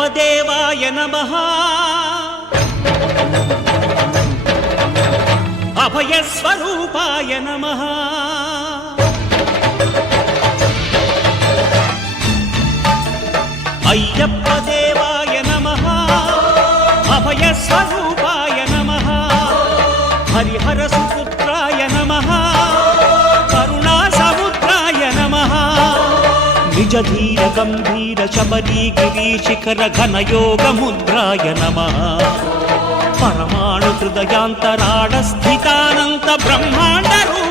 ಕಲ್ಪದೇವಾಯ ನಮಃ ಅಭಯ ಸ್ವರೂಪಾಯ ನಮಃ ಅಯ್ಯಪ್ಪ ದೇವಾಯ ನಮಃ ಅಭಯ ಸ್ವರೂಪಾಯ ನಮಃ ಹರಿಹರ ಸ್ವ నిజధీర గంభీర శబరీ ఘన యోగ ముద్రాయ నమ పరమాణు హృదయాంతరాడ స్థితానంత బ్రహ్మాండ రూప